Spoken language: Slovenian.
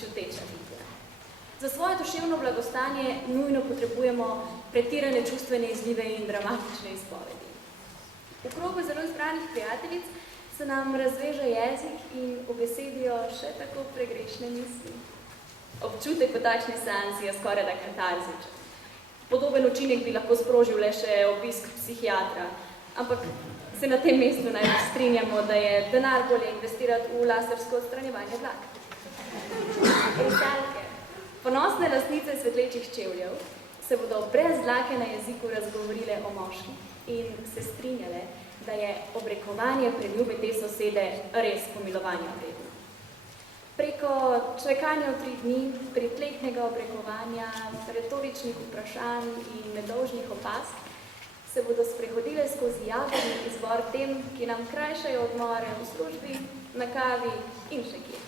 čuteča bitja. Za svoje duševno blagostanje nujno potrebujemo pretirane čustvene izlive in dramatične izpovedi. V krogu zelo izbranih prijateljic se nam razveže jezik in obesedijo še tako pregrešne misli. Občutek v takšni seansi je skoraj da katarzičen. Podoben učinek bi lahko sprožil le še obisk psihiatra, ampak se na tem mestu naj strinjamo, da je denar bolje investirati v lasersko odstranjevanje dlak. Risalke, ponosne lastnice svetlečih čevljev, se bodo brez dlake na jeziku razgovorile o moških in se strinjale, da je obrekovanje preljube te sosede res pomilovanja vredno. Preko čvekanja v 3 dni, pritlehnega obrekovanja, retoričnih vprašanj in nedolžnih opask se bodo sprehodile skozi jagodni izbor tem, ki nam krajšajo odmore v službi, na kavi in še kje.